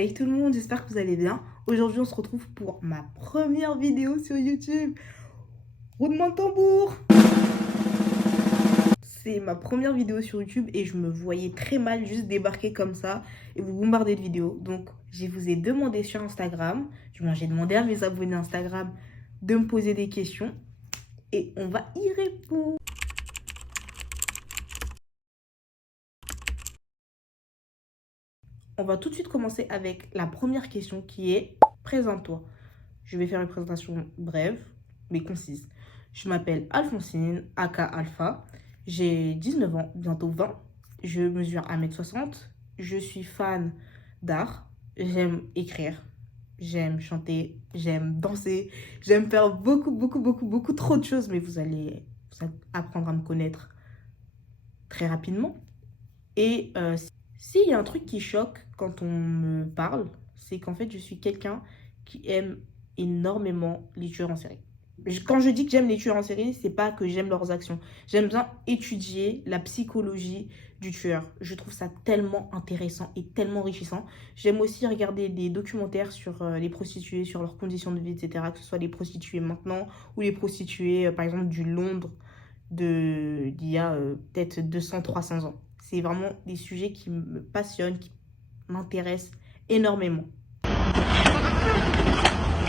Hey tout le monde, j'espère que vous allez bien. Aujourd'hui, on se retrouve pour ma première vidéo sur YouTube. Roulement de tambour. C'est ma première vidéo sur YouTube et je me voyais très mal juste débarquer comme ça et vous bombarder de vidéos. Donc, je vous ai demandé sur Instagram, j'ai demandé à mes abonnés Instagram de me poser des questions et on va y répondre. On va tout de suite commencer avec la première question qui est « Présente-toi ». Je vais faire une présentation brève, mais concise. Je m'appelle Alphonsine, aka Alpha. J'ai 19 ans, bientôt 20. Je mesure 1m60. Je suis fan d'art. J'aime écrire. J'aime chanter. J'aime danser. J'aime faire beaucoup trop de choses. Mais vous allez apprendre à me connaître très rapidement. Et s'il y a un truc qui choque quand on me parle, c'est qu'en fait, je suis quelqu'un qui aime énormément les tueurs en série. Quand je dis que j'aime les tueurs en série, c'est pas que j'aime leurs actions. J'aime bien étudier la psychologie du tueur. Je trouve ça tellement intéressant et tellement enrichissant. J'aime aussi regarder des documentaires sur les prostituées, sur leurs conditions de vie, etc. Que ce soit les prostituées maintenant ou les prostituées, par exemple, du Londres d'il y a peut-être 200-300 ans. C'est vraiment des sujets qui me passionnent, qui m'intéressent énormément.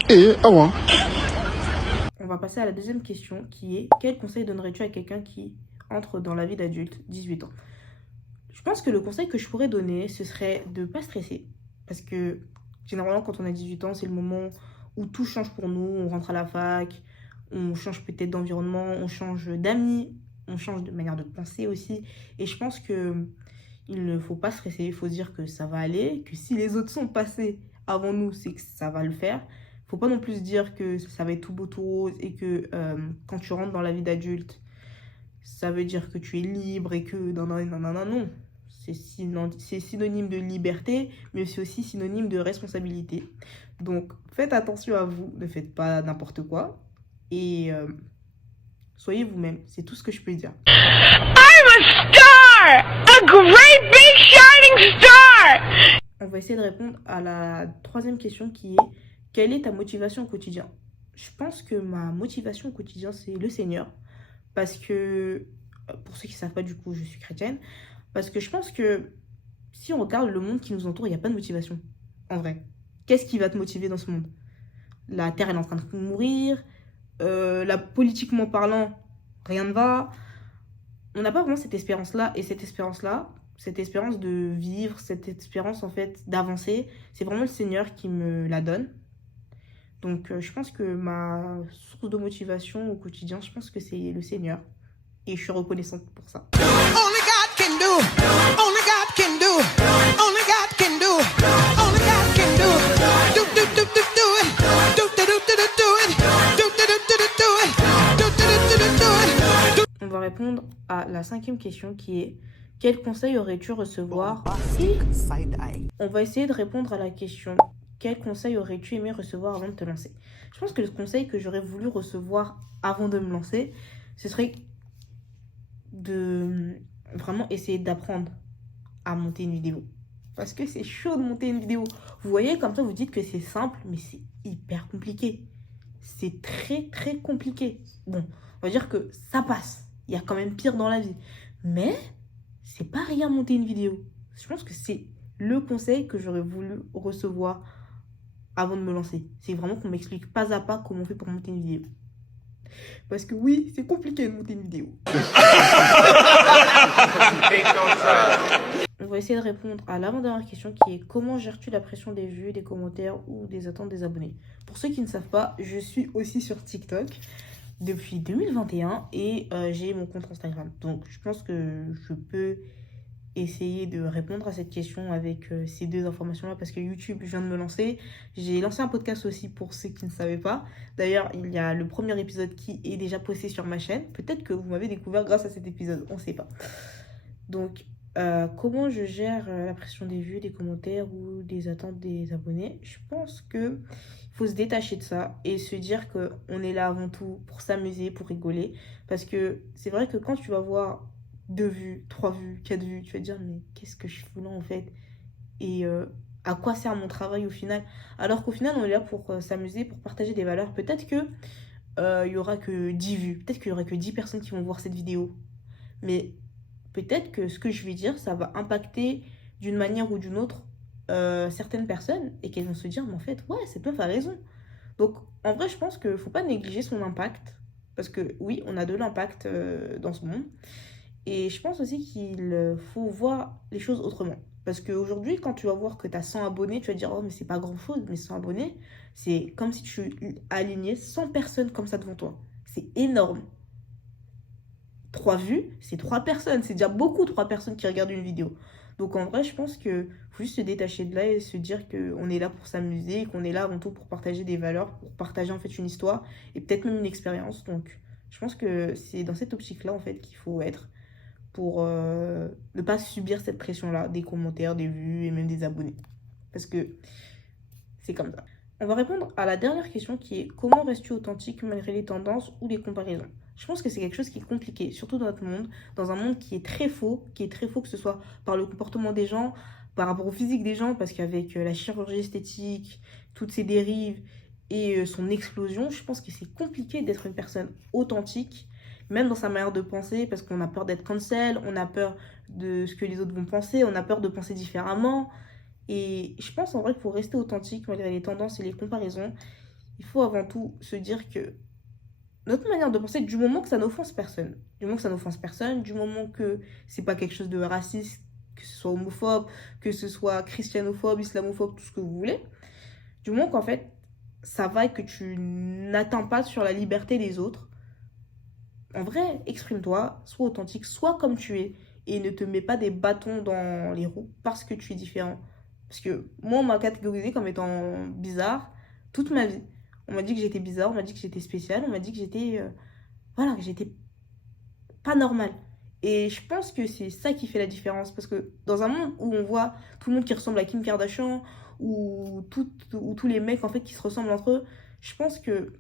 Et avant. On va passer à la deuxième question qui est quel conseil donnerais-tu à quelqu'un qui entre dans la vie d'adulte, 18 ans? Je pense que le conseil que je pourrais donner, ce serait de ne pas stresser. Parce que généralement, quand on a 18 ans, c'est le moment où tout change pour nous. On rentre à la fac, on change peut-être d'environnement, on change d'amis, on change de manière de penser aussi. Et je pense que il ne faut pas stresser, il faut se dire que ça va aller, que si les autres sont passés avant nous, c'est que ça va le faire. Il ne faut pas non plus se dire que ça va être tout beau, tout rose et que quand tu rentres dans la vie d'adulte, ça veut dire que tu es libre et que non. C'est synonyme de liberté, mais c'est aussi synonyme de responsabilité. Donc, faites attention à vous, ne faites pas n'importe quoi et soyez vous-même. C'est tout ce que je peux dire. I'm a star! A great big shining star! On va essayer de répondre à la troisième question qui est quelle est ta motivation au quotidien? Je pense que ma motivation au quotidien, c'est le Seigneur. Parce que, pour ceux qui ne savent pas, du coup, je suis chrétienne. Parce que je pense que si on regarde le monde qui nous entoure, il n'y a pas de motivation. En vrai. Qu'est-ce qui va te motiver dans ce monde? La Terre, elle est en train de mourir. Politiquement parlant, rien ne va. On n'a pas vraiment cette espérance-là. Et cette espérance-là, cette espérance de vivre, cette espérance, en fait, d'avancer, c'est vraiment le Seigneur qui me la donne. Donc, je pense que ma source de motivation au quotidien, je pense que c'est le Seigneur. Et je suis reconnaissante pour ça. Only God can do. Only God can do. Only God can do. Only God can do. Do do do do do it. Do do do do do it. Do do do do do it. Do do do do do it. On va répondre à la cinquième question qui est quel conseil aurais-tu recevoir On va essayer de répondre à la question quel conseil aurais-tu aimé recevoir avant de te lancer? Je pense que le conseil que j'aurais voulu recevoir avant de me lancer, ce serait de vraiment essayer d'apprendre à monter une vidéo. Parce que c'est chaud de monter une vidéo. Vous voyez, comme ça, vous dites que c'est simple, mais c'est hyper compliqué. C'est très compliqué. Bon, on va dire que ça passe. Il y a quand même pire dans la vie. Mais c'est pas rien monter une vidéo. Je pense que c'est le conseil que j'aurais voulu recevoir avant de me lancer. C'est vraiment qu'on m'explique pas à pas comment on fait pour monter une vidéo. Parce que oui, c'est compliqué de monter une vidéo. On va essayer de répondre à l'avant-dernière question qui est comment gères-tu la pression des vues, des commentaires ou des attentes des abonnés? Pour ceux qui ne savent pas, je suis aussi sur TikTok depuis 2021 et j'ai mon compte Instagram. Donc je pense que je peux essayer de répondre à cette question avec ces deux informations-là parce que YouTube, je viens de me lancer. J'ai lancé un podcast aussi pour ceux qui ne savaient pas. D'ailleurs, il y a le premier épisode qui est déjà posté sur ma chaîne. Peut-être que vous m'avez découvert grâce à cet épisode, on ne sait pas. Donc, comment je gère la pression des vues, des commentaires ou des attentes des abonnés? Je pense que faut se détacher de ça et se dire qu'on est là avant tout pour s'amuser, pour rigoler. Parce que c'est vrai que quand tu vas voir 2 vues, 3 vues, 4 vues, tu vas te dire mais qu'est-ce que je fous là en fait? Et à quoi sert mon travail au final? Alors qu'au final, on est là pour s'amuser, pour partager des valeurs. Peut-être que il y aura que 10 vues, peut-être qu'il y aura que 10 personnes qui vont voir cette vidéo. Mais peut-être que ce que je vais dire, ça va impacter d'une manière ou d'une autre certaines personnes et qu'elles vont se dire, mais en fait, ouais, cette meuf a raison. Donc, en vrai, je pense qu'il ne faut pas négliger son impact. Parce que oui, on a de l'impact dans ce monde. Et je pense aussi qu'il faut voir les choses autrement. Parce qu'aujourd'hui, quand tu vas voir que tu as 100 abonnés, tu vas dire, oh, mais c'est pas grand-chose, mais 100 abonnés, c'est comme si tu alignais 100 personnes comme ça devant toi. C'est énorme. 3 vues, c'est 3 personnes. C'est déjà beaucoup 3 personnes qui regardent une vidéo. Donc en vrai, je pense qu'il faut juste se détacher de là et se dire qu'on est là pour s'amuser et qu'on est là avant tout pour partager des valeurs, pour partager en fait une histoire et peut-être même une expérience. Donc je pense que c'est dans cette optique-là en fait qu'il faut être pour ne pas subir cette pression-là des commentaires, des vues et même des abonnés. Parce que c'est comme ça. On va répondre à la dernière question qui est comment restes-tu authentique malgré les tendances ou les comparaisons? Je pense que c'est quelque chose qui est compliqué, surtout dans notre monde, dans un monde qui est très faux, que ce soit par le comportement des gens, par rapport au physique des gens, parce qu'avec la chirurgie esthétique, toutes ces dérives et son explosion, je pense que c'est compliqué d'être une personne authentique, même dans sa manière de penser, parce qu'on a peur d'être cancel, on a peur de ce que les autres vont penser, on a peur de penser différemment. Et je pense en vrai que pour rester authentique malgré les tendances et les comparaisons, il faut avant tout se dire que notre manière de penser, du moment que ça n'offense personne, du moment que c'est pas quelque chose de raciste, que ce soit homophobe, que ce soit christianophobe, islamophobe, tout ce que vous voulez, du moment qu'en fait ça va et que tu n'atteins pas sur la liberté des autres, en vrai, exprime-toi, sois authentique, sois comme tu es et ne te mets pas des bâtons dans les roues parce que tu es différent. Parce que moi, on m'a catégorisé comme étant bizarre toute ma vie. On m'a dit que j'étais bizarre, on m'a dit que j'étais spéciale, on m'a dit que j'étais voilà, que j'étais pas normale. Et je pense que c'est ça qui fait la différence. Parce que dans un monde où on voit tout le monde qui ressemble à Kim Kardashian, ou tous les mecs en fait qui se ressemblent entre eux, je pense que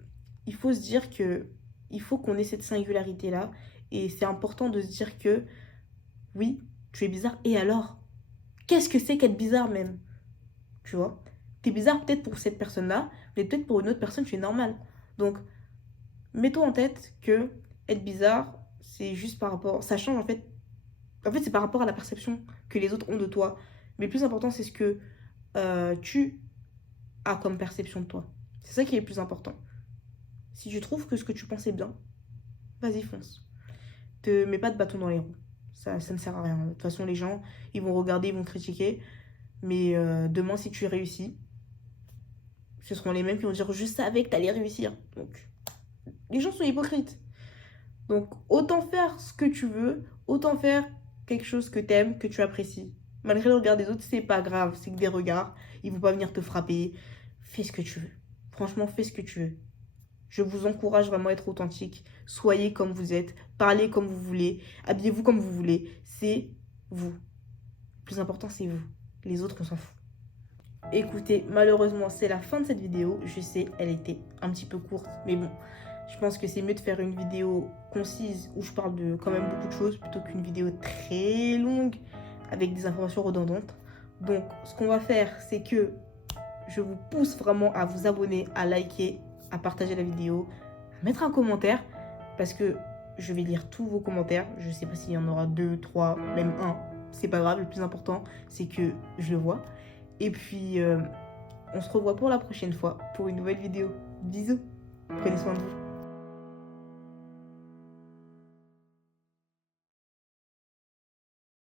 il faut se dire que il faut qu'on ait cette singularité-là. Et c'est important de se dire que oui, tu es bizarre. Et alors? Qu'est-ce que c'est qu'être bizarre même? Tu vois? T'es bizarre peut-être pour cette personne-là, mais peut-être pour une autre personne, tu es normal. Donc, mets-toi en tête que être bizarre, c'est juste par rapport... Ça change en fait. En fait, c'est par rapport à la perception que les autres ont de toi. Mais le plus important, c'est ce que tu as comme perception de toi. C'est ça qui est le plus important. Si tu trouves que ce que tu penses est bien, vas-y, fonce. Te mets pas de bâton dans les roues. Ça ne sert à rien. De toute façon, les gens, ils vont regarder, ils vont critiquer. Mais demain, si tu réussis, ce seront les mêmes qui vont dire « Je savais que tu allais réussir ». Donc, les gens sont hypocrites. Donc, autant faire ce que tu veux, autant faire quelque chose que tu aimes, que tu apprécies. Malgré le regard des autres, c'est pas grave, c'est que des regards. Ils vont pas venir te frapper. Fais ce que tu veux. Franchement, fais ce que tu veux. Je vous encourage vraiment à être authentique. Soyez comme vous êtes. Parlez comme vous voulez. Habillez-vous comme vous voulez. C'est vous. Le plus important, c'est vous. Les autres, on s'en fout. Écoutez, malheureusement, c'est la fin de cette vidéo. Je sais, elle était un petit peu courte. Mais bon, je pense que c'est mieux de faire une vidéo concise où je parle de quand même beaucoup de choses plutôt qu'une vidéo très longue avec des informations redondantes. Donc, ce qu'on va faire, c'est que je vous pousse vraiment à vous abonner, à liker, à partager la vidéo, à mettre un commentaire parce que je vais lire tous vos commentaires. Je ne sais pas s'il y en aura 2, 3, même 1. C'est pas grave, le plus important, c'est que je le vois. Et puis, on se revoit pour la prochaine fois, pour une nouvelle vidéo. Bisous, prenez soin de vous.